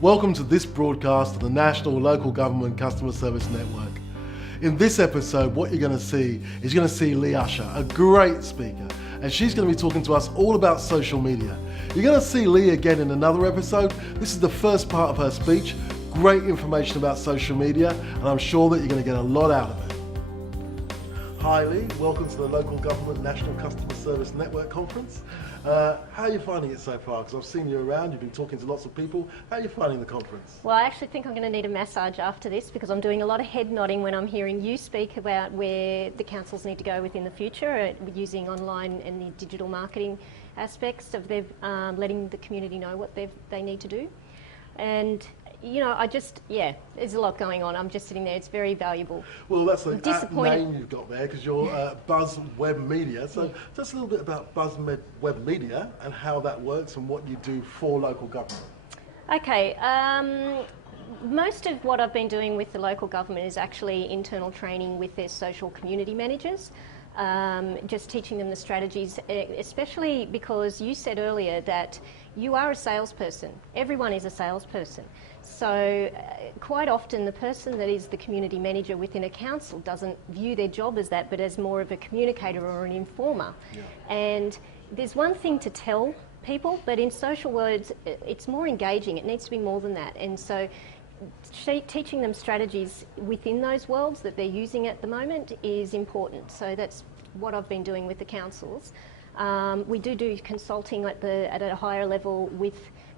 Welcome to this broadcast of the National Local Government Customer Service Network. In this episode, what you're going to see is you're going to see Lee Ussher, a great speaker, and she's going to be talking to us all about social media. You're going to see Lee again in another episode. This is the first part of her speech. Great information about social media, and I'm sure that you're going to get a lot out of it. Hi Lee, welcome to the Local Government National Customer Service Network Conference. How are you finding it so far? Because I've seen you around, you've been talking to lots of people. How are you finding the conference? Well, I actually think I'm going to need a massage after this because I'm doing a lot of head nodding when I'm hearing you speak about where the councils need to go within the future, using online and the digital marketing aspects of their, letting the community know what they need to do. And you know, there's a lot going on. I'm just sitting there. It's very valuable. Well, that's the name you've got there because you're Buzz Web Media. So just a little bit about Buzz Web Media and how that works and what you do for local government. Okay. Most of what I've been doing with the local government is actually internal training with their social community managers. Just teaching them the strategies, especially because you said earlier that you are a salesperson. Everyone is a salesperson. So quite often the person that is the community manager within a council doesn't view their job as that, but as more of a communicator or an informer. Yeah. And there's one thing to tell people, but in social words, it's more engaging. It needs to be more than that. And so teaching them strategies within those worlds that they're using at the moment is important. So that's what I've been doing with the councils. We do consulting at a higher level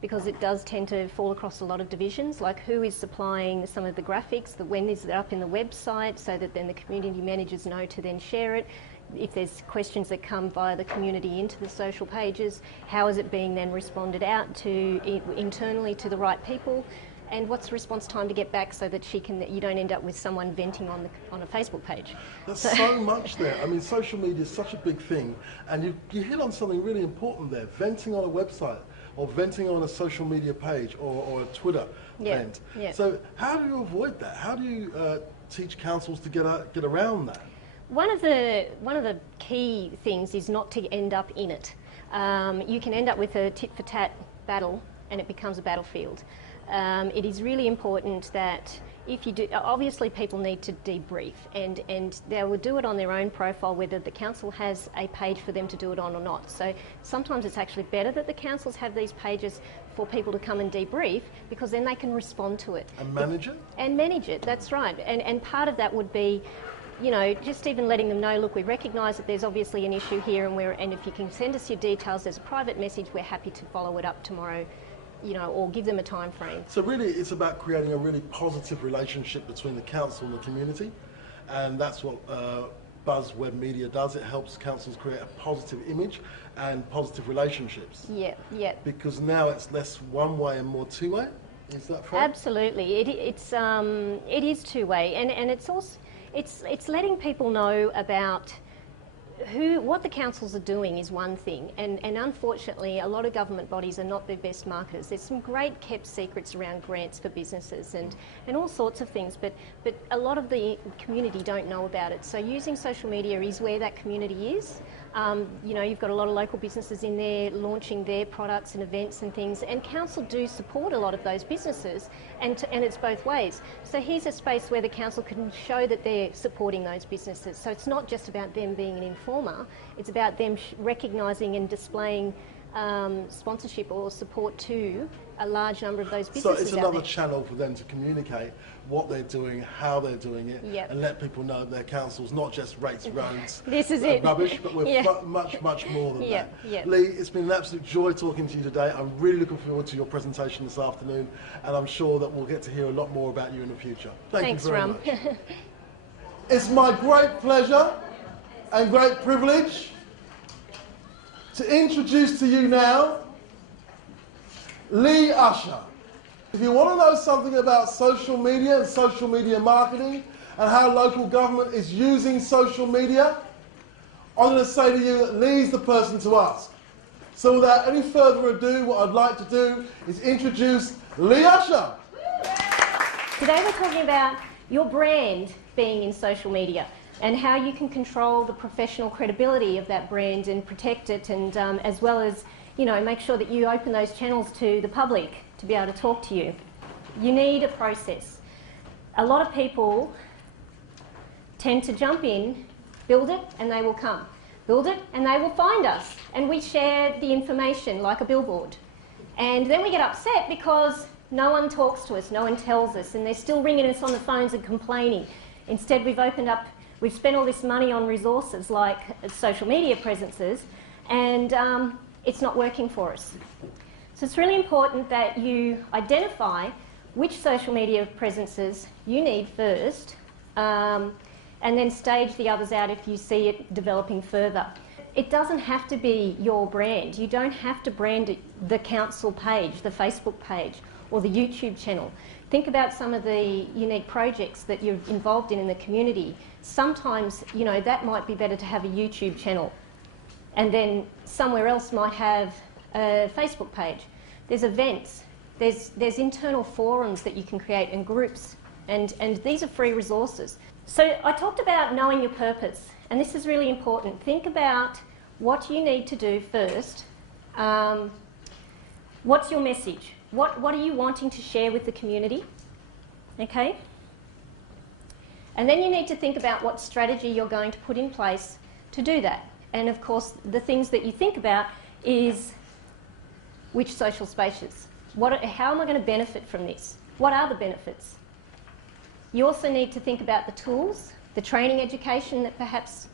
because it does tend to fall across a lot of divisions, like who is supplying some of the graphics, when is it up in the website, so that then the community managers know to then share it. If there's questions that come via the community into the social pages, how is it being then responded out to internally to the right people? And what's the response time to get back so that you don't end up with someone venting on a Facebook page. There's so much there. I mean, social media is such a big thing, and you hit on something really important there, venting on a website or venting on a social media page or a Twitter vent. Yeah. So how do you avoid that? How do you teach councils to get around that? One of the key things is not to end up in it. You can end up with a tit-for-tat battle and it becomes a battlefield. It is really important that if you do, obviously people need to debrief and they will do it on their own profile whether the council has a page for them to do it on or not. So sometimes it's actually better that the councils have these pages for people to come and debrief because then they can respond to it. And manage it? And manage it, that's right. And part of that would be, you know, just even letting them know, look, we recognise that there's obviously an issue here and if you can send us your details as a private message, we're happy to follow it up tomorrow. You know, or give them a time frame. So really it's about creating a really positive relationship between the council and the community, and that's what Buzz Web Media does. It helps councils create a positive image and positive relationships. Yeah. Because now it's less one way and more two way. Is that right? Absolutely. It is two way, and it's also it's letting people know about what the councils are doing is one thing, and unfortunately a lot of government bodies are not their best marketers. There's some great kept secrets around grants for businesses and all sorts of things, but a lot of the community don't know about it. So using social media is where that community is. You know, you've got a lot of local businesses in there launching their products and events and things, and council do support a lot of those businesses, and it's both ways. So here's a space where the council can show that they're supporting those businesses. So it's not just about them being an informer, it's about them recognising and displaying sponsorship or support to a large number of those businesses. So it's another channel for them to communicate what they're doing, how they're doing it, and let people know their councils not just rates roads this is it. Rubbish, but we're much more than that. Lee, it's been an absolute joy talking to you today. I'm really looking forward to your presentation this afternoon, and I'm sure that we'll get to hear a lot more about you in the future. Thanks you very much. It's my great pleasure and great privilege to introduce to you now Lee Ussher. If you want to know something about social media and social media marketing and how local government is using social media, I'm going to say to you that Lee's the person to ask. So without any further ado, what I'd like to do is introduce Lee Ussher. Today we're talking about your brand being in social media and how you can control the professional credibility of that brand and protect it, and as well as, you know, make sure that you open those channels to the public to be able to talk to you. You need a process. A lot of people tend to jump in, build it, and they will come. Build it, and they will find us. And we share the information like a billboard. And then we get upset because no one talks to us, no one tells us, and they're still ringing us on the phones and complaining. Instead, we've spent all this money on resources like social media presences, and it's not working for us. So it's really important that you identify which social media presences you need first, and then stage the others out if you see it developing further. It doesn't have to be your brand. You don't have to brand it, the council page, the Facebook page, or the YouTube channel. Think about some of the unique projects that you're involved in the community. Sometimes, you know, that might be better to have a YouTube channel, and then somewhere else might have a Facebook page. There's events, there's internal forums that you can create, and groups, and these are free resources. So I talked about knowing your purpose, and this is really important. Think about what you need to do first. What's your message? What are you wanting to share with the community? Okay? And then you need to think about what strategy you're going to put in place to do that. And of course, the things that you think about is which social spaces. How am I going to benefit from this? What are the benefits? You also need to think about the tools, the training education that perhaps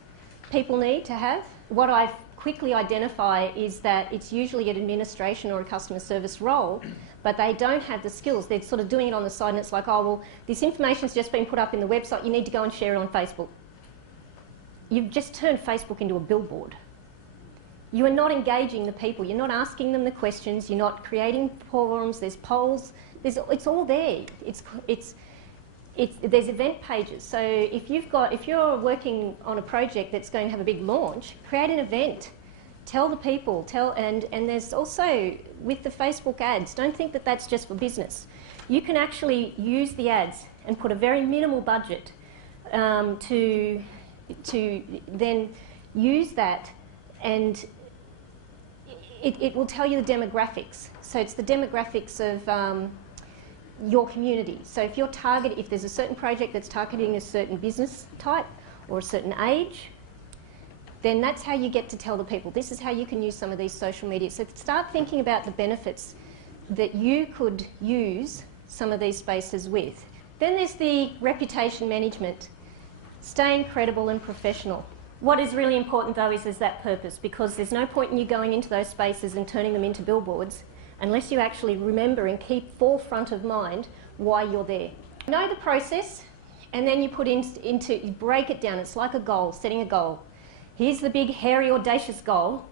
people need to have. What I quickly identify is that it's usually an administration or a customer service role, but they don't have the skills. They're sort of doing it on the side, and it's like, oh, well, this information's just been put up in the website, you need to go and share it on Facebook. You've just turned Facebook into a billboard. You are not engaging the people. You're not asking them the questions. You're not creating forums. There's polls. It's all there. There's event pages. So if you're working on a project that's going to have a big launch, create an event. Tell the people. And there's also with the Facebook ads. Don't think that that's just for business. You can actually use the ads and put a very minimal budget to then use that, and it will tell you the demographics. So it's the demographics of your community. So if there's a certain project that's targeting a certain business type or a certain age, then that's how you get to tell the people, this is how you can use some of these social media. So start thinking about the benefits that you could use some of these spaces with. Then there's the reputation management. Staying credible and professional. What is really important though is that purpose, because there's no point in you going into those spaces and turning them into billboards unless you actually remember and keep forefront of mind why you're there. Know the process, and then you put you break it down. It's like a goal, setting a goal. Here's the big, hairy, audacious goal.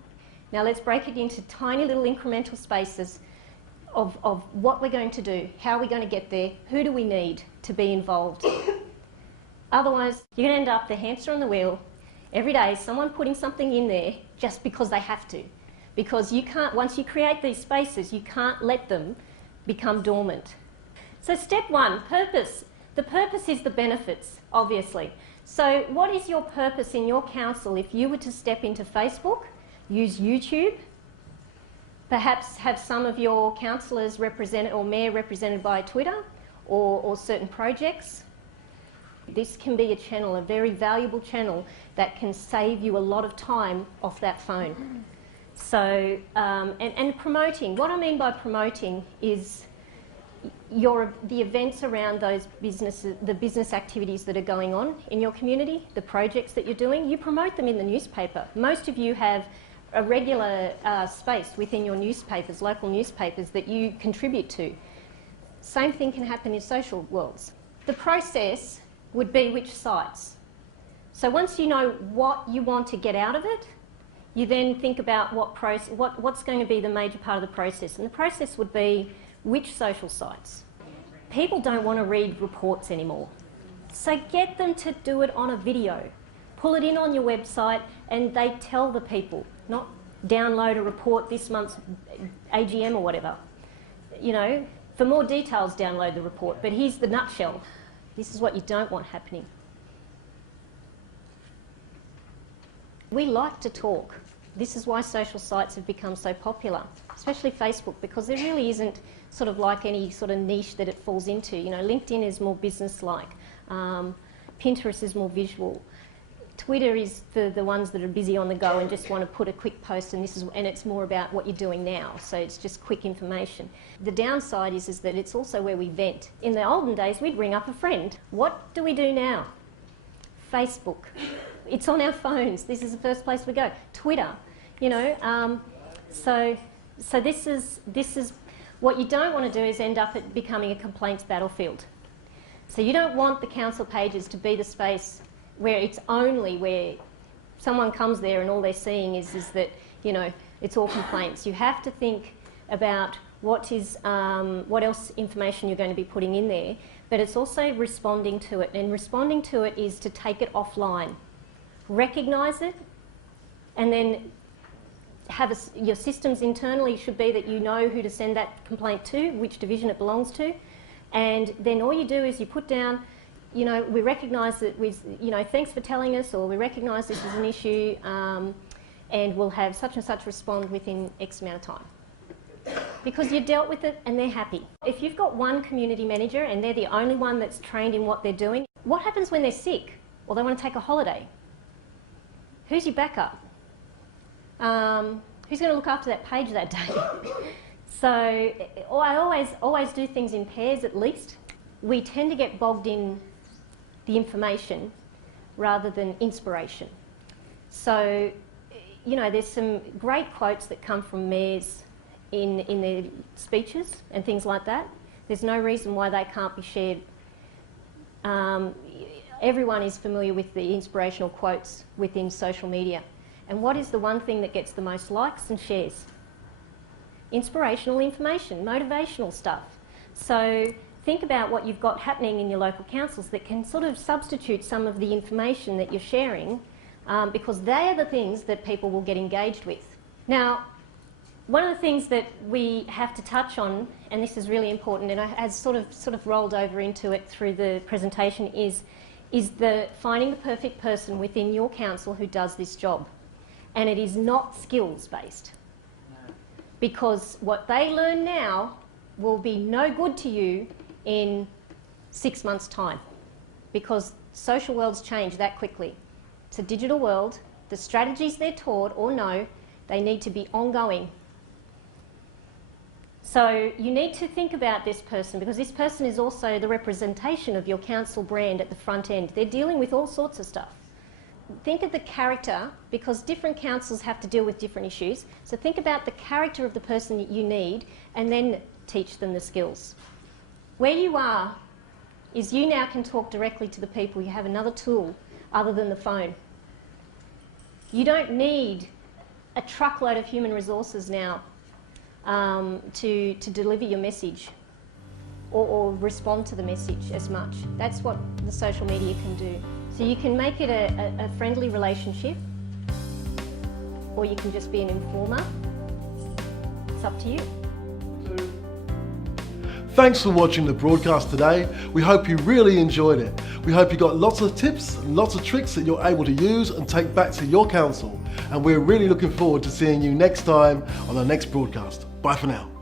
Now let's break it into tiny little incremental spaces of what we're going to do, how are we going to get there, who do we need to be involved. Otherwise, you're going to end up the hamster on the wheel. Every day, someone putting something in there just because they have to. Because you can't, once you create these spaces, you can't let them become dormant. So step one, purpose. The purpose is the benefits, obviously. So what is your purpose in your council if you were to step into Facebook, use YouTube, perhaps have some of your councillors represented or mayor represented by Twitter or certain projects? This can be a channel, a very valuable channel that can save you a lot of time off that phone. So, and promoting. What I mean by promoting is the events around those businesses, the business activities that are going on in your community, the projects that you're doing, you promote them in the newspaper. Most of you have a regular space within your newspapers, local newspapers, that you contribute to. Same thing can happen in social worlds. The process would be which sites. So once you know what you want to get out of it, you then think about what's going to be the major part of the process. And the process would be which social sites. People don't want to read reports anymore. So get them to do it on a video. Pull it in on your website and they tell the people, not download a report this month's AGM or whatever. You know, for more details, download the report. But here's the nutshell. This is what you don't want happening. We like to talk. This is why social sites have become so popular, especially Facebook, because there really isn't sort of like any sort of niche that it falls into. You know, LinkedIn is more business-like. Pinterest is more visual. Twitter is for the ones that are busy on the go and just want to put a quick post, and it's more about what you're doing now, so it's just quick information. The downside is that it's also where we vent. In the olden days, we'd ring up a friend. What do we do now? Facebook. It's on our phones. This is the first place we go. Twitter, you know. So this is what you don't want to do is end up at becoming a complaints battlefield. So you don't want the council pages to be the space where it's only where someone comes there and all they're seeing is that, you know, it's all complaints. You have to think about what else information you're going to be putting in there, but it's also responding to it. And responding to it is to take it offline, recognise it, and then have your systems internally should be that you know who to send that complaint to, which division it belongs to, and then all you do is you put down, you know, we recognise that you know, thanks for telling us, or we recognise this is an issue, and we'll have such and such respond within X amount of time. Because you dealt with it and they're happy. If you've got one community manager and they're the only one that's trained in what they're doing, what happens when they're sick or they want to take a holiday? Who's your backup? Who's going to look after that page that day? So I always do things in pairs at least. We tend to get bogged in the information rather than inspiration. So, you know, there's some great quotes that come from mayors in their speeches and things like that. There's no reason why they can't be shared. Everyone is familiar with the inspirational quotes within social media. And what is the one thing that gets the most likes and shares? Inspirational information, motivational stuff. So think about what you've got happening in your local councils that can sort of substitute some of the information that you're sharing, because they are the things that people will get engaged with. Now, one of the things that we have to touch on, and this is really important, and has sort of rolled over into it through the presentation, is the finding the perfect person within your council who does this job. And it is not skills based, because what they learn now will be no good to you in 6 months' time, because social worlds change that quickly. It's a digital world. The strategies they're taught or know, they need to be ongoing. So you need to think about this person, because this person is also the representation of your council brand at the front end. They're dealing with all sorts of stuff. Think of the character, because different councils have to deal with different issues. So think about the character of the person that you need and then teach them the skills. Where you are is you now can talk directly to the people. You have another tool other than the phone. You don't need a truckload of human resources now to deliver your message or respond to the message as much. That's what the social media can do. So you can make it a friendly relationship, or you can just be an informer. It's up to you. Thanks for watching the broadcast today. We hope you really enjoyed it. We hope you got lots of tips and lots of tricks that you're able to use and take back to your council. And we're really looking forward to seeing you next time on the next broadcast. Bye for now.